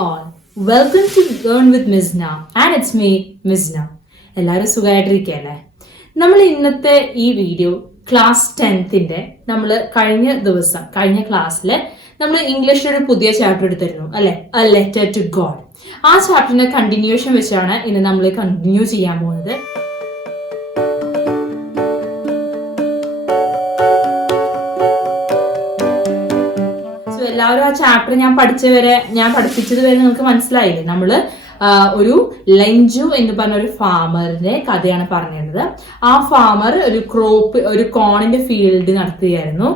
all. Welcome to Learn with Mizna and it's me, Mizna. എല്ലാവരും സുഖമായിട്ടിരിക്കുകയല്ലേ? നമ്മൾ ഇന്നത്തെ ഈ വീഡിയോ ക്ലാസ് 10ന്റെ നമ്മൾ കഴിഞ്ഞ ക്ലാസ്സിൽ നമ്മൾ ഇംഗ്ലീഷിൽ ഒരു പുതിയ ചാപ്റ്റർ എടുത്തിരുന്നു അല്ലെ, എ ലെറ്റർ ടു ഗോഡ്. ആ ചാപ്റ്ററിന്റെ കണ്ടിന്യൂഷൻ വെച്ചാണ് ഇന്ന് നമ്മൾ കണ്ടിന്യൂ ചെയ്യാൻ പോകുന്നത്. എല്ലാവരും ആ ചാപ്റ്റർ ഞാൻ പഠിപ്പിച്ചത് വരെ നിങ്ങൾക്ക് മനസ്സിലായില്ലേ? നമ്മള് ഒരു ലഞ്ചു എന്ന് പറഞ്ഞ ഒരു ഫാമറിന്റെ കഥയാണ് പറഞ്ഞിരുന്നത്. ആ ഫാമർ ഒരു കോണിന്റെ ഫീൽഡ് നടത്തുകയായിരുന്നു.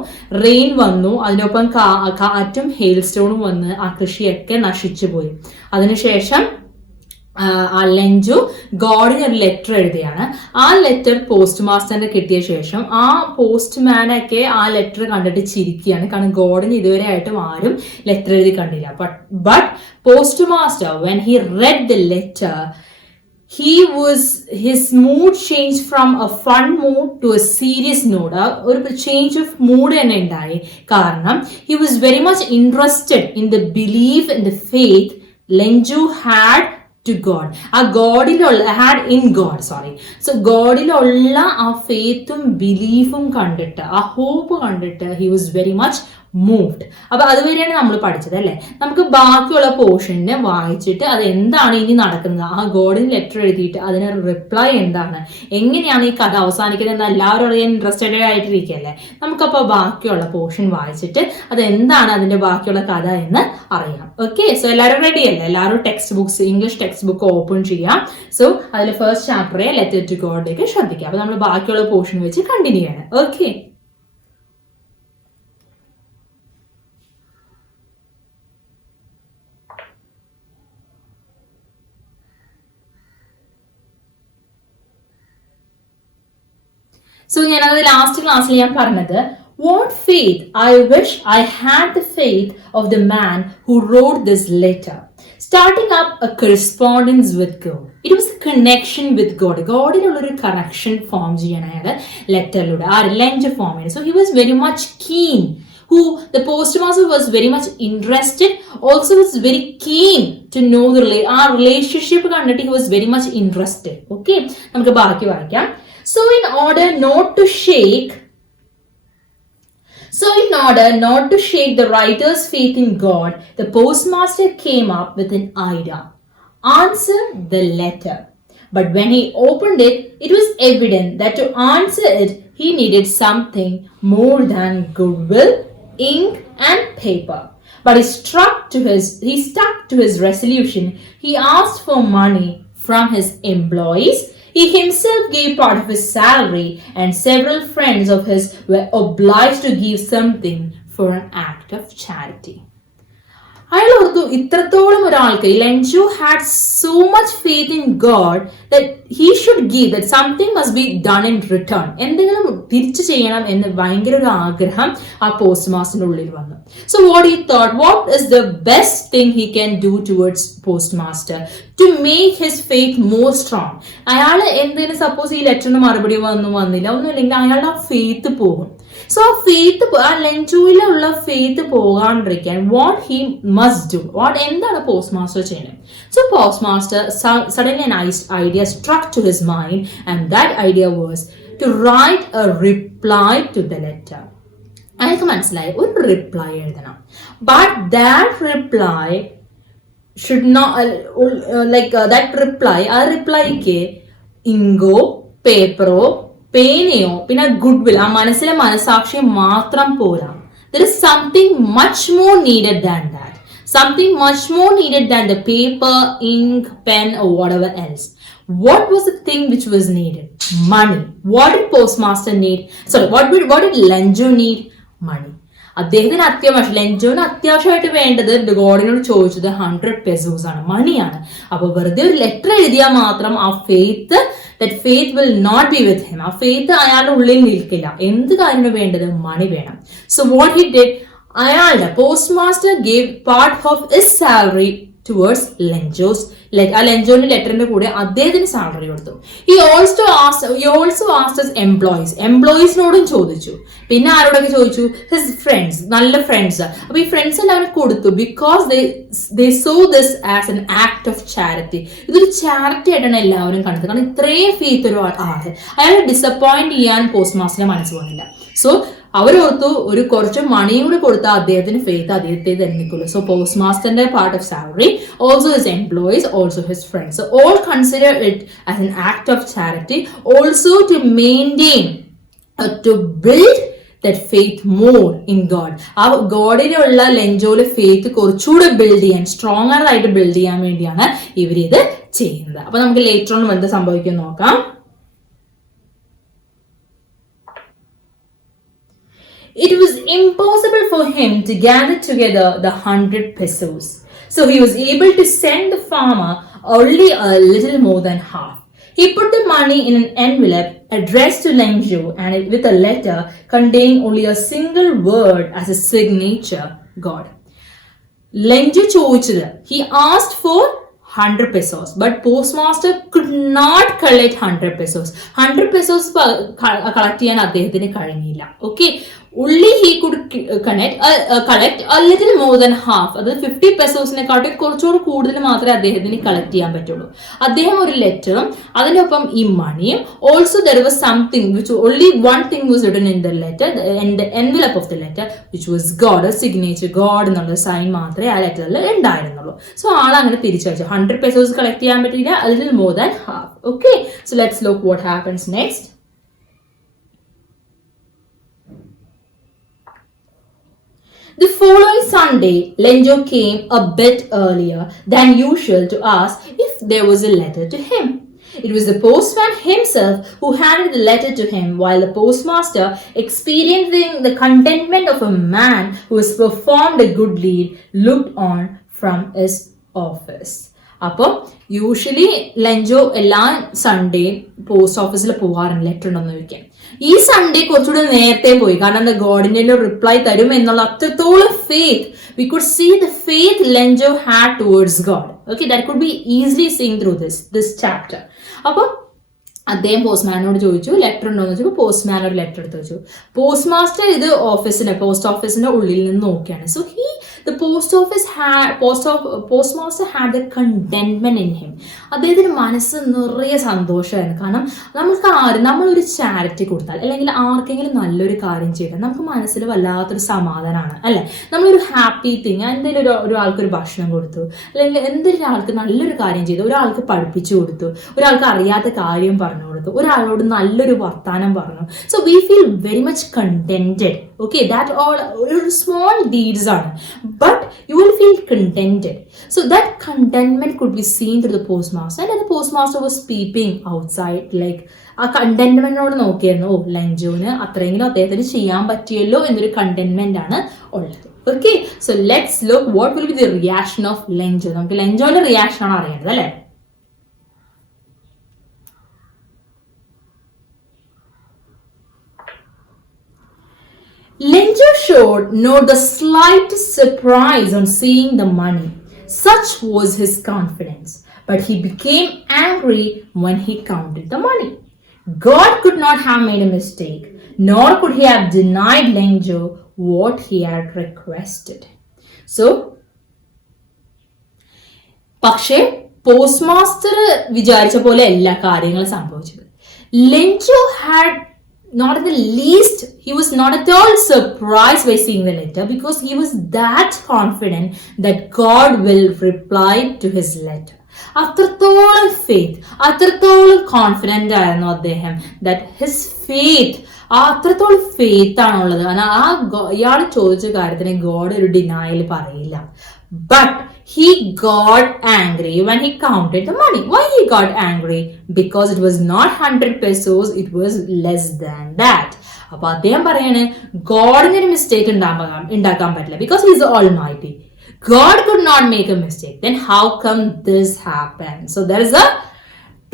റെയിൻ വന്നു, അതിനൊപ്പം കാറ്റും ഹെയിൽ സ്റ്റോണും വന്ന് ആ കൃഷിയൊക്കെ നശിച്ചു പോയി. അതിനുശേഷം ആ ലഞ്ചു ഗോഡിന് ഒരു ലെറ്റർ എഴുതിയാണ്. ആ ലെറ്റർ പോസ്റ്റ് മാസ്റ്ററിന് കിട്ടിയ ശേഷം ആ പോസ്റ്റ്മാനൊക്കെ ആ ലെറ്റർ കണ്ടിട്ട് ചിരിക്കുകയാണ്. കാരണം ഗോഡിന് ഇതുവരെ ആയിട്ടും ആരും ലെറ്റർ എഴുതി കണ്ടില്ല. But post master when he read the letter, his mood changed from a fun mood to a serious mood. ഒരു ചേഞ്ച് ഓഫ് മൂഡ് തന്നെ ഉണ്ടായി. കാരണം he was very much interested in the belief and the faith Lenju had to God. ആ ഗോഡിലുള്ള ആ ഫെയ്ത്തും ബിലീഫും കണ്ടിട്ട്, ആ hope കണ്ടിട്ട് he was very much moved. അപ്പൊ അതുവരെയാണ് നമ്മൾ പഠിച്ചത് അല്ലെ. നമുക്ക് ബാക്കിയുള്ള പോർഷനെ വായിച്ചിട്ട് അത് എന്താണ് ഇനി നടക്കുന്നത്, ആ ഗോഡിന് ലെറ്റർ എഴുതിയിട്ട് അതിന് റിപ്ലൈ എന്താണ്, എങ്ങനെയാണ് ഈ കഥ അവസാനിക്കുന്നത് എന്ന് എല്ലാവരും അറിയാൻ ഇൻട്രസ്റ്റഡ് ആയിട്ടിരിക്കുകയല്ലേ. നമുക്കപ്പോ ബാക്കിയുള്ള പോർഷൻ വായിച്ചിട്ട് അത് എന്താണ് അതിന്റെ ബാക്കിയുള്ള കഥ എന്ന് അറിയാം. ഓക്കെ, സോ എല്ലാവരും റെഡി അല്ലേ? എല്ലാവരും ഇംഗ്ലീഷ് ടെക്സ്റ്റ് ബുക്ക് ഓപ്പൺ ചെയ്യാം. സോ അതിൽ ഫസ്റ്റ് ചാപ്റ്ററെ ലെറ്റർ ടു ഗോഡിലേക്ക് ശ്രദ്ധിക്കാം. അപ്പൊ നമ്മൾ ബാക്കിയുള്ള പോർഷൻ വെച്ച് കണ്ടിന്യൂ ചെയ്യണം. ഓക്കെ, സോ ഞാനത് ലാസ്റ്റ് ക്ലാസ്സിൽ ഞാൻ പറഞ്ഞത്, what faith I wish I had the faith of the man who wrote this letter, starting up a correspondence with God. It was a connection with God. ഗോഡിലുള്ള ഒരു connection form ചെയ്യാൻ അയാൾ ലെറ്ററിലൂടെ ആ lunch form ചെയ്തു. So he was very much keen. The postmaster was very much interested, also was very keen to know our relationship കണ്ടിട്ട് he was very much interested. Okay, നമുക്ക് ബാക്കി വായിക്കാം. So in order not to shake the writer's faith in God, the postmaster came up with an idea. Answer the letter. But when he opened it, it was evident that to answer it, he needed something more than goodwill, ink and paper. But he stuck to his resolution. He asked for money from his employees. He himself gave part of his salary, and several friends of his were obliged to give something for an act of charity. അയാൾ ഓർത്തു, ഇത്രത്തോളം ഒരാൾക്ക് Lenju had so much faith in God that he should give, that something must be done in return. എന്തെങ്കിലും തിരിച്ചു ചെയ്യണം എന്ന് ഭയങ്കര ഒരു ആഗ്രഹം ആ പോസ്റ്റ് മാസ്റ്ററിന്റെ ഉള്ളിൽ വന്നു. So what he thought, what is the best thing he can do towards postmaster to make his faith more strong? അയാൾ എന്തെങ്കിലും സപ്പോസ് ഈ ലെറ്ററിന് മറുപടി വന്നില്ല ഒന്നുമില്ലെങ്കിൽ അയാളുടെ ആ ഫെയ്ത്ത് പോകും. സോ ആ ലെഞ്ചുവിലുള്ള ഫെയ്ത്ത് പോകാണ്ടിരിക്കാൻ what he must do, എന്താണ് പോസ്റ്റ് മാസ്റ്റർ ചെയ്യുന്നത്? So postmaster suddenly an idea struck to his mind, and that idea was to write a reply to the letter. അയാൾക്ക് മനസ്സിലായി, ഒരു റിപ്ലൈ എഴുതണം. But that reply should not ആ റിപ്ലൈക്ക് ഇങ്കോ പേപ്പറോ പേനയോ പിന്നെ goodwill, ആ മനസാക്ഷിയും മാത്രം പോരാ. There is something much more needed than that. Something much more needed than the paper, ink, pen or whatever else. What was the thing which was needed? Money. What did postmaster need? Sorry, what did Lenju need? Money. ലെഞ്ചുവിന് അത്യാവശ്യമായിട്ട് വേണ്ടത് ഗോഡിനോട് ചോദിച്ചത് 100 pesos ആണ്, മണിയാണ്. അപ്പൊ വെറുതെ ഒരു letter എഴുതിയാൽ മാത്രം ആ that faith will not be with him. ആ ഫെയ്ത്ത് അയാളുടെ ഉള്ളിൽ നിൽക്കില്ല. എന്ത് കാര്യമാണ് വേണ്ടത്? മണി വേണം. So what he did, അയാളുടെ postmaster gave part of his salary towards Lencho's ആ ലെഞ്ചോന്റെ ലെറ്ററിന്റെ കൂടെ അദ്ദേഹത്തിന് സാലറി കൊടുത്തു. ഈ ഓൾസോ ആസ്ക്ഡ് എംപ്ലോയീസിനോടും ചോദിച്ചു. പിന്നെ ആരോടൊക്കെ ചോദിച്ചു? ഹിസ് ഫ്രണ്ട്സ്, നല്ല ഫ്രണ്ട്സ്. അപ്പൊ ഈ ഫ്രണ്ട്സ് എല്ലാവരും കൊടുത്തു. Because they so this as an act of charity. ഇതൊരു ചാരിറ്റി ആയിട്ടാണ് എല്ലാവരും കണ്ടത്. കാരണം ഇത്രയും ഫെയ്ത്ത് ഒരു ആള് അയാളെ ഡിസപ്പോയിന്റ് ചെയ്യാൻ പോസ്റ്റ് മാസ്റ്ററിന്റെ മനസ്സ് പോകുന്നില്ല. സോ അവരോർത്തു ഒരു കുറച്ച് മണിയും കൂടി കൊടുത്താൽ അദ്ദേഹത്തിന് ഫെയ്ത്ത് അദ്ദേഹത്തെ തന്നെ നിൽക്കുള്ളൂ. സോ പോസ്റ്റ് മാസ്റ്ററിന്റെ part of salary, also his employees, also his friends, all consider it as an act of charity, also to maintain to build that faith more in God. ആ ഗോഡിലുള്ള ലെഞ്ചോയില് ഫെയ്ത്ത് കുറച്ചുകൂടെ ബിൽഡ് ചെയ്യാൻ, സ്ട്രോങ്ങർ ആയിട്ട് build ചെയ്യാൻ വേണ്ടിയാണ് ഇവരിത് ചെയ്യുന്നത്. അപ്പൊ നമുക്ക് ലേറ്റർ ഓൺ എന്ത് സംഭവിക്കും നോക്കാം. It was impossible for him to gather together the 100 pesos. So he was able to send the farmer only a little more than half. He put the money in an envelope addressed to Lenjo and with a letter containing only a single word as a signature, God. Lenjo ചോദിച്ചത്, he asked for 100 pesos, but postmaster could not collect 100 pesos. 100 pesos collect ചെയ്യാൻ അദ്ദേഹത്തിന് കഴിഞ്ഞില്ല. Okay, only he could collect a little more than half. അതായത് 50 പെസോസിനെക്കാട്ടും കുറച്ചുകൂടി കൂടുതൽ മാത്രമേ അദ്ദേഹത്തിന് collect ചെയ്യാൻ പറ്റുള്ളൂ. അദ്ദേഹം ഒരു ലെറ്ററും അതിനൊപ്പം ഈ മണിയും, also there was something which only one thing was written in the letter, in the envelope of the letter, which was God, signature God എന്നുള്ള സൈൻ മാത്രമേ ആ ലെറ്ററിൽ ഉണ്ടായിരുന്നുള്ളൂ. സോ ആളങ്ങനെ തിരിച്ചയച്ചു. 100 പെസോസ് കളക്ട് ചെയ്യാൻ പറ്റിയില്ല, a little more than half. Okay, so let's look what happens next. The following Sunday, Lenjo came a bit earlier than usual to ask if there was a letter to him. It was the postman himself who handed the letter to him, while the postmaster, experiencing the contentment of a man who has performed a good deed, looked on from his office. അപ്പോൾ usually Lencho എല്ലാ Sunday post ഓഫീസിൽ പോവാറുണ്ട് letter ഉണ്ടോന്ന് ചോദിക്കാൻ. ഈ Sunday കുറച്ചുകൂടെ നേരത്തെ പോയി, കാരണം എന്താ, ഗോഡിന്റെ റിപ്ലൈ തരും എന്നുള്ള അത്രത്തോളം faith, we could see the faith Lenjo had towards God. Okay, that could be easily seen through this chapter. അപ്പോൾ അദ്ദേഹം പോസ്റ്റ്മാനോട് ചോദിച്ചു ലെറ്റർ ഉണ്ടോ എന്ന് ചോദിച്ചപ്പോൾ പോസ്റ്റ്മാൻ ഒരു ലെറ്റർ എടുത്ത് വെച്ചു. പോസ്റ്റ് മാസ്റ്റർ ഇത് പോസ്റ്റ് ഓഫീസിന്റെ ഉള്ളിൽ നിന്ന് നോക്കിയാണ്. So post master had the contentment in him. അദ്ദേഹത്തിന് മനസ്സ് നിറയെ സന്തോഷമായിരുന്നു. കാരണം നമ്മളൊരു ചാരിറ്റി കൊടുത്താൽ അല്ലെങ്കിൽ ആർക്കെങ്കിലും നല്ലൊരു കാര്യം ചെയ്താൽ നമുക്ക് മനസ്സിൽ വല്ലാത്തൊരു സമാധാനമാണ് അല്ലെ. നമ്മളൊരു ഹാപ്പി തിങ്, എന്തെങ്കിലും ഒരാൾക്കൊരു ഭക്ഷണം കൊടുത്തു, അല്ലെങ്കിൽ എന്തെങ്കിലും ഒരാൾക്ക് നല്ലൊരു കാര്യം ചെയ്തു, ഒരാൾക്ക് പഠിപ്പിച്ചു കൊടുത്തു, ഒരാൾക്ക് അറിയാത്ത കാര്യം പറഞ്ഞു കൊടുത്തു, ഒരാളോട് നല്ലൊരു വർത്താനം പറഞ്ഞു. So we feel very much contented. Okay, that all small deeds are, but you will feel contented. So that contentment could be seen through the postmaster, and the postmaster was peeping outside, like ആ കണ്ടെന്റ്മെന്റിനോട് നോക്കിയായിരുന്നു, ഓ ലെഞ്ചോന് അത്രയെങ്കിലും അദ്ദേഹത്തിന് ചെയ്യാൻ പറ്റിയല്ലോ എന്നൊരു contentment ആണ് ഉള്ളത്. Okay, so let's look what will be the reaction of Lencho. നമുക്ക് ലെഞ്ചോന്റെ reaction ആണ് അറിയേണ്ടത് അല്ലെ. Lenjo showed not the slightest surprise on seeing the money. Such was his confidence. But he became angry when he counted the money. God could not have made a mistake, nor could he have denied Lenjo what he had requested. So, പക്ഷേ postmaster വിചാരിച്ച പോലെ എല്ലാ കാര്യങ്ങളും സംഭവിച്ചത്. Lencho had not at the least, he was not at all surprised by seeing the letter, because he was that confident that God will reply to his letter. അത്രത്തോളം faith, അത്രത്തോളം confident ആയിരുന്നു അദ്ദേഹം, that his faith, അത്രത്തോളം faith ആണുള്ളത്. കാരണം ഇയാൾ ചോദിച്ച കാര്യത്തിന് ഗോഡ് ഒരു ഡിനയൽ പറയില്ല. But he got angry when he counted the money. Why he got angry? Because it was not 100 pesos, it was less than that. അപ്പൊ അദ്ദേഹം പറയാണ് ഗോഡിന് ഒരു മിസ്റ്റേക്ക് ഉണ്ടാക്കാൻ പറ്റില്ല, because he is almighty. God could not make a mistake. Then how come this happened? So there is a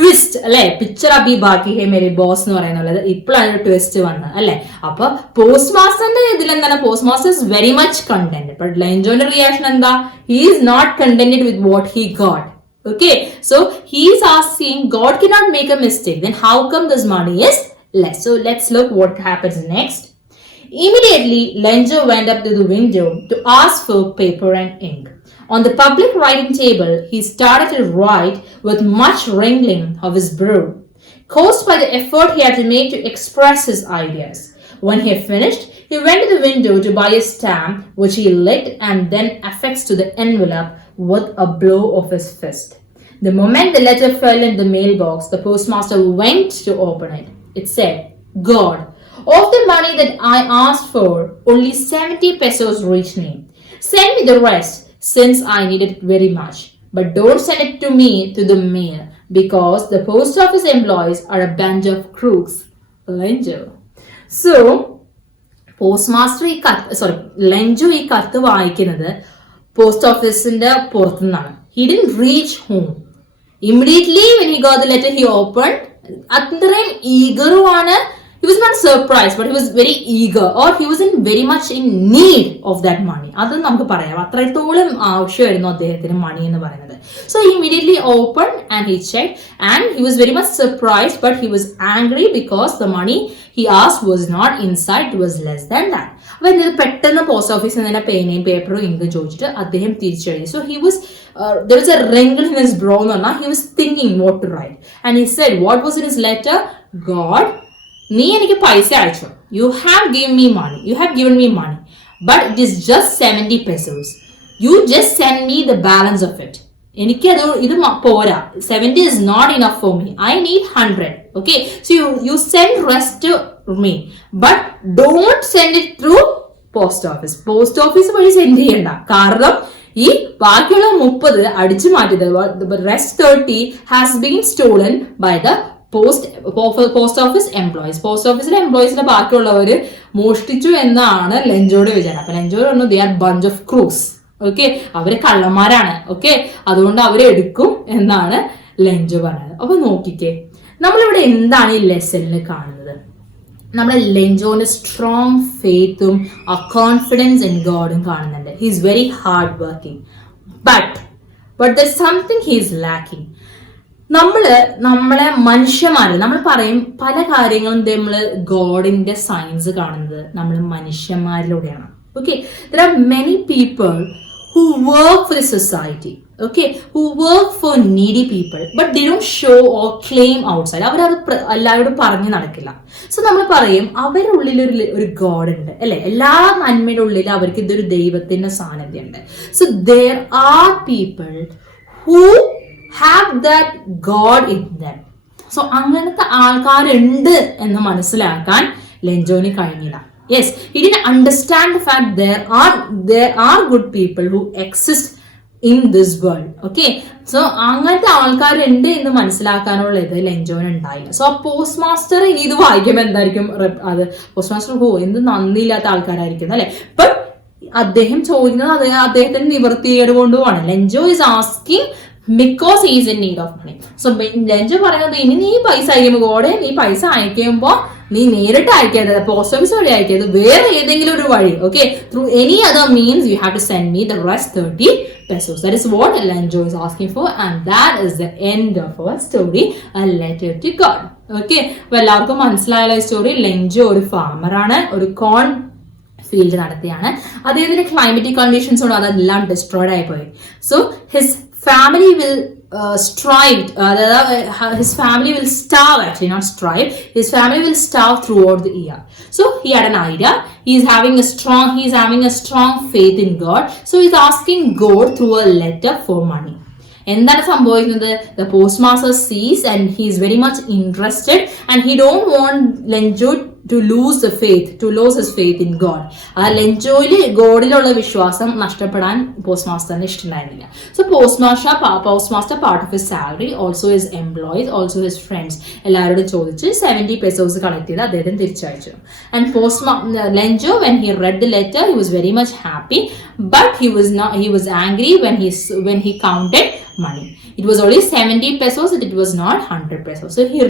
twist അല്ലെ, picture Abi ബാക്കി ഹേ Mary boss എന്ന് പറയുന്നത് ഇപ്പോഴാണ് ട്വിസ്റ്റ് വന്നത് അല്ലെ. അപ്പൊ പോസ്റ്റ് മാസ്റ്ററിന്റെ ഇതിൽ എന്താണ്, postmaster is very much contented. But ലെഞ്ചോന്റെ റിയാക്ഷൻ എന്താ, he is not contented with what he got. Okay, so he is asking, God cannot make a mistake, then how come this money is less? So let's look what happens next. Immediately, Lenjo went up to the window to ask for paper and ink. On the public writing table, he started to write with much wrinkling of his brow, caused by the effort he had to make to express his ideas. When he had finished, he went to the window to buy a stamp, which he lit and then affixed to the envelope with a blow of his fist. The moment the letter fell in the mailbox, the postmaster went to open it. It said, God, of the money that I asked for, only 70 pesos reached me. Send me the rest, since I need it very much. But don't send it to me through the mail, because the post office employees are a bunch of crooks. Lenjo. So, postmaster Lencho ഈ കത്ത് വായിക്കുന്നത് post ഓഫീസിന്റെ പുറത്തുനിന്നാണ്. He didn't reach home. Immediately when he got the letter, he opened. അത്രയും ഈഗറുമാണ്. He was not surprised, but he was very eager, or he was very much in need of that money. അത് നമുക്ക് പറയാം, അത്രത്തോളം ആവശ്യമായിരുന്നു അദ്ദേഹത്തിന് മണി എന്ന് പറയുന്നത്. So he immediately opened and he checked, and he was very much surprised, but he was angry because the money he asked was not inside, it was less than that. അപ്പൊ എന്തെങ്കിലും പെട്ടെന്ന് പോസ്റ്റ് ഓഫീസിൽ നിന്ന് പേനയും പേപ്പറും ഇങ്കും ചോദിച്ചിട്ട് അദ്ദേഹം തിരിച്ചെഴുതി. So he was there was a wrinkle in his brow എന്ന് പറഞ്ഞാൽ he was thinking what to write, and he said, what was in his letter? God, നീ എനിക്ക് പൈസ അയച്ചു. You have given me money, but it is just 70 pesos. You just send me the balance of it. എനിക്ക് ഇത് പോരാ. 70 is not enough for me. I need 100. Okay, so you send rest to me, but don't send it through post office. Post office വഴി send ചെയ്യണ്ട. കാരണം ഈ ബാക്കിയുള്ള 30 അടിച്ചു മാറ്റിയത്, rest 30 has been stolen by the post office employees. Post ഓഫീസിലെ എംപ്ലോയീസിന്റെ ബാക്കിയുള്ളവര് മോഷ്ടിച്ചു എന്നാണ് ലെഞ്ചോയുടെ വിചാരം. അപ്പൊ ലെഞ്ചോ പറഞ്ഞു they are bunch of crooks. Okay, അവര് കള്ളന്മാരാണ്. ഓക്കെ, അതുകൊണ്ട് അവരെ എടുക്കും എന്നാണ് ലെഞ്ചോ പറഞ്ഞത്. അപ്പൊ നോക്കിക്കേ, നമ്മളിവിടെ എന്താണ് ഈ ലെസണിൽ കാണുന്നത്? നമ്മുടെ ലെഞ്ചോന്റെ സ്ട്രോങ് ഫെയ്ത്തും ആ കോൺഫിഡൻസ് ഇൻ ഗോഡും കാണുന്നുണ്ട്. He is very hard working, but there something he is lacking. നമ്മളെ മനുഷ്യന്മാര് നമ്മൾ പറയും പല കാര്യങ്ങളും നമ്മള് ഗോഡിന്റെ സയൻസ് കാണുന്നത് നമ്മൾ മനുഷ്യന്മാരിലൂടെയാണ്. Okay, there are many people who work for the society, okay, who work for needy people, but they don't show or claim outside. അവരത് എല്ലാവരോടും പറഞ്ഞു നടക്കില്ല. സോ നമ്മൾ പറയും അവരുടെ ഉള്ളിൽ ഒരു ഗോഡ് ഉണ്ട് അല്ലെ, എല്ലാ നന്മയുടെ ഉള്ളിൽ അവർക്ക് ഇതൊരു ദൈവത്തിന്റെ സാന്നിധ്യം ഉണ്ട്. So there are people who have that God in them. So അങ്ങനത്തെ ആൾക്കാരുണ്ട് എന്ന് മനസ്സിലാക്കാൻ ലെഞ്ചോന് കഴിഞ്ഞില്ല. Yes, he didn't understand the fact there are good people who exist in this world. Okay, so അങ്ങനത്തെ ആൾക്കാരുണ്ട് എന്ന് മനസ്സിലാക്കാനുള്ള ഇത് ലെഞ്ചോന് ഉണ്ടായില്ല. സോ പോസ്റ്റ് മാസ്റ്റർ ഇനി ഇത് വായിക്കുമ്പോൾ എന്തായിരിക്കും അത്, പോസ്റ്റ് മാസ്റ്റർ എന്ത് നന്ദിയില്ലാത്ത ആൾക്കാരായിരിക്കും അല്ലെ. ബട്ട് അദ്ദേഹം ചോദിക്കുന്നത് അദ്ദേഹത്തിന്റെ നിവൃത്തികേട് കൊണ്ടുമാണ്. Lencho is asking because he is in need of money. So Lencho പറയുന്നത് ഇനി നീ പൈസ അയക്കുമ്പോൾ ഗോഡെ നീ പൈസ അയക്കുമ്പോൾ നീ നേരിട്ട് അയക്കരുത്, പോസ്റ്റ് ഓഫീസ് വഴി അയക്കരുത്, വേറെ ഏതെങ്കിലും ഒരു വഴി. Okay, through any other means you have to send me the rest 30 pesos. That is what Lenjo is asking for, and that is the end of our story, A Letter to God. Okay, അപ്പോൾ എല്ലാവർക്കും മനസ്സിലായ story. Lencho ഒരു ഫാമറാണ്, ഒരു കോൺ field നടത്തിയാണ്. അദ്ദേഹത്തിന്റെ climatic കണ്ടീഷൻസോട് അതെല്ലാം destroyed ആയി പോയി. So his family will his family will starve, actually not strive, his family will starve throughout the year. So he had an idea, he is having a strong faith in God, so he is asking God through a letter for money. എന്താണ് സംഭവിക്കുന്നത്? The postmaster sees and he is very much interested, and he don't want Lenjo to lose his faith in God. ആ ലെഞ്ചോയില് ഗോഡിലുള്ള വിശ്വാസം നഷ്ടപ്പെടാൻ പോസ്റ്റ്മാസ്റ്ററിന് ഇഷ്ടമുണ്ടായിരുന്നില്ല. So postmaster part of his salary, also his employees, also his friends എല്ലാവരോടും ചോദിച്ച് 70 pesos collect ചെയ്ത് അദ്ദേഹം തിരിച്ചയച്ചു. And Lencho when he read the letter, he was very much happy, but he was angry when he counted money. It was only 70 pesos, it was not 100 pesos. So he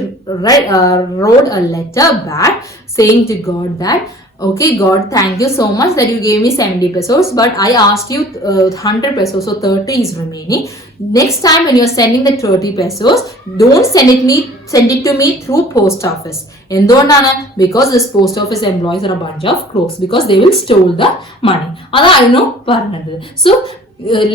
wrote a letter back saying to God that, okay, God, thank you so much that you gave me 70 pesos, but I asked you 100 pesos, so 30 is remaining. Next time when you're sending the 30 pesos, don't send it to me through post office. എന്തുകൊണ്ടാണ്? Because this post office employees are a bunch of crooks, because they will steal the money. അതായിരുന്നു പറഞ്ഞത്. So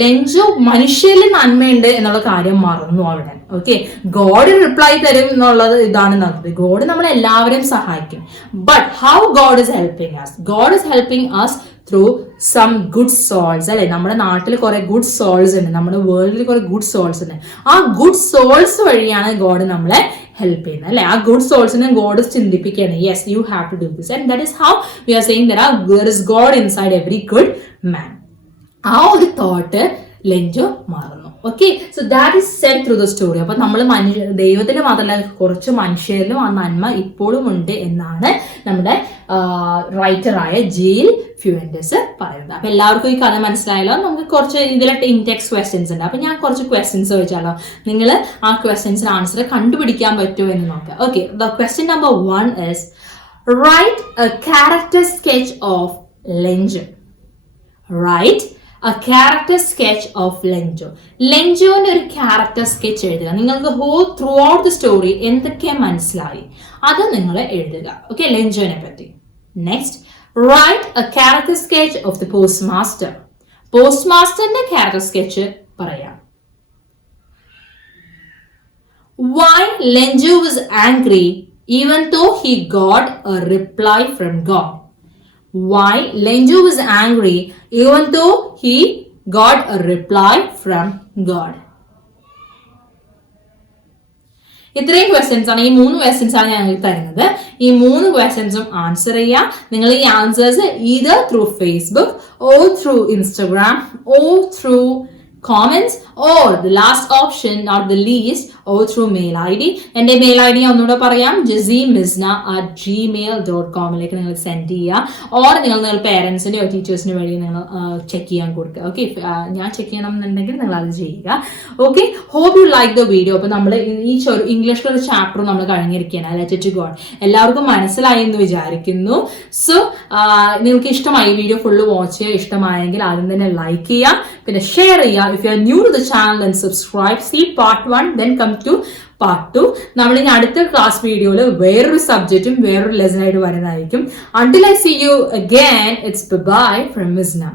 Lencho മനുഷ്യരിൽ നന്മയുണ്ട് എന്നുള്ള കാര്യം മറന്നു അവിടെ. Okay, God reply തരും എന്നുള്ളത് ഇതാണ് നടന്നത്. ഗോഡ് നമ്മളെ എല്ലാവരെയും സഹായിക്കും. But how God is helping us? God is helping us through some good souls. അല്ലെ, നമ്മുടെ നാട്ടിൽ കുറെ ഗുഡ് സോൾസ് ഉണ്ട്, നമ്മുടെ വേൾഡിൽ കുറെ ഗുഡ് സോൾസ് ഉണ്ട്. ആ ഗുഡ് സോൾസ് വഴിയാണ് ഗോഡ് നമ്മളെ ഹെൽപ്പ് ചെയ്യുന്നത്. അല്ലെ, ആ ഗുഡ് സോൾസിനെ ഗോഡ് ചിന്തിപ്പിക്കുകയാണ്. Yes, you have to do this, and that is how we are saying there is God inside every good man. ആ ഒരു തോട്ട് ലെഞ്ചോ മാറുന്നു. Okay, so that is said through the story. അപ്പൊ നമ്മൾ ദൈവത്തിന് മാത്രമല്ല, കുറച്ച് മനുഷ്യരിലും ആ നന്മ ഇപ്പോഴും ഉണ്ട് എന്നാണ് നമ്മുടെ റൈറ്ററായ ജെയിൽ ഫ്യൂവൻഡസ് പറയുന്നത്. അപ്പൊ എല്ലാവർക്കും ഈ കഥ മനസ്സിലായല്ലോ. നമുക്ക് കുറച്ച് ഇതിലെ ഇൻടെക്സ്റ്റ് ക്വസ്റ്റ്യൻസ് ഉണ്ട്. അപ്പൊ ഞാൻ കുറച്ച് ക്വസ്റ്റ്യൻസ് ചോദിച്ചാലോ, നിങ്ങൾ ആ ക്വസ്റ്റ്യൻസിന് ആൻസർ കണ്ടുപിടിക്കാൻ പറ്റുമോ എന്ന് നോക്കാം. Okay, the question number 1 is write a character sketch of Lencho. Write a character sketch of Lencho. ലെഞ്ചോന്റെ ഒരു ക്യാരക്ടർ സ്കെച്ച് എഴുതുക. നിങ്ങൾക്ക് ത്രൂ ഔട്ട് ദ സ്റ്റോറി എന്തൊക്കെ മനസ്സിലായി അത് നിങ്ങൾ എഴുതുക. ഓക്കെ, ലെഞ്ചോനെ പറ്റി. Next, write a character sketch of the post master. Post മാസ്റ്ററിന്റെ ക്യാരക്ടർ സ്കെച്ച് പറയാം. Why Lenjo was angry even though he got a reply from God. Why Lenjo was angry even though he got a reply from God. ഇത്രയും questions ആണ്, ഈ 3 questions ആണ് ഞങ്ങൾക്ക് തരുന്നത്. ഈ 3 ക്വസ്റ്റ്യൻസും ആൻസർ ചെയ്യാം. നിങ്ങൾ ഈ answers either through Facebook or through Instagram or through comments or the last option, not the least, or through mail ID. എൻ്റെ മെയിൽ ഐ ഡി ഒന്നുകൂടെ പറയാം, jazimizna@gmail.com ലേക്ക് നിങ്ങൾ സെൻഡ് ചെയ്യുക. ഓർ നിങ്ങൾ പേരൻസിൻ്റെയോ ടീച്ചേഴ്സിന് വഴി നിങ്ങൾ ചെക്ക് ചെയ്യാൻ കൊടുക്കുക. ഓക്കെ, ഞാൻ ചെക്ക് ചെയ്യണം എന്നുണ്ടെങ്കിൽ നിങ്ങൾ അത് ചെയ്യുക. Okay, hope you like the video. അപ്പോൾ നമ്മൾ ഈ ഇംഗ്ലീഷിലൊരു ചാപ്റ്റർ നമ്മൾ കഴിഞ്ഞിരിക്കുകയാണ്, ലെറ്റർ ടു ഗോഡ്. എല്ലാവർക്കും മനസ്സിലായി എന്ന് വിചാരിക്കുന്നു. സോ നിങ്ങൾക്ക് ഇഷ്ടമായി വീഡിയോ ഫുള്ള് വാച്ച് ചെയ്യുക. ഇഷ്ടമായെങ്കിൽ ആദ്യം തന്നെ ലൈക്ക് ചെയ്യുക, പിന്നെ ഷെയർ ചെയ്യുക. If you are new to the channel, then subscribe. See part 1, then come to part 2. നമ്മൾ ഇനി അടുത്ത ക്ലാസ് വീഡിയോയിൽ വേറൊരു സബ്ജക്റ്റും വേറൊരു ലെസൺ ആയിട്ട് വരുന്നതായിരിക്കും. Until I see you again, it's bye-bye from Mizna.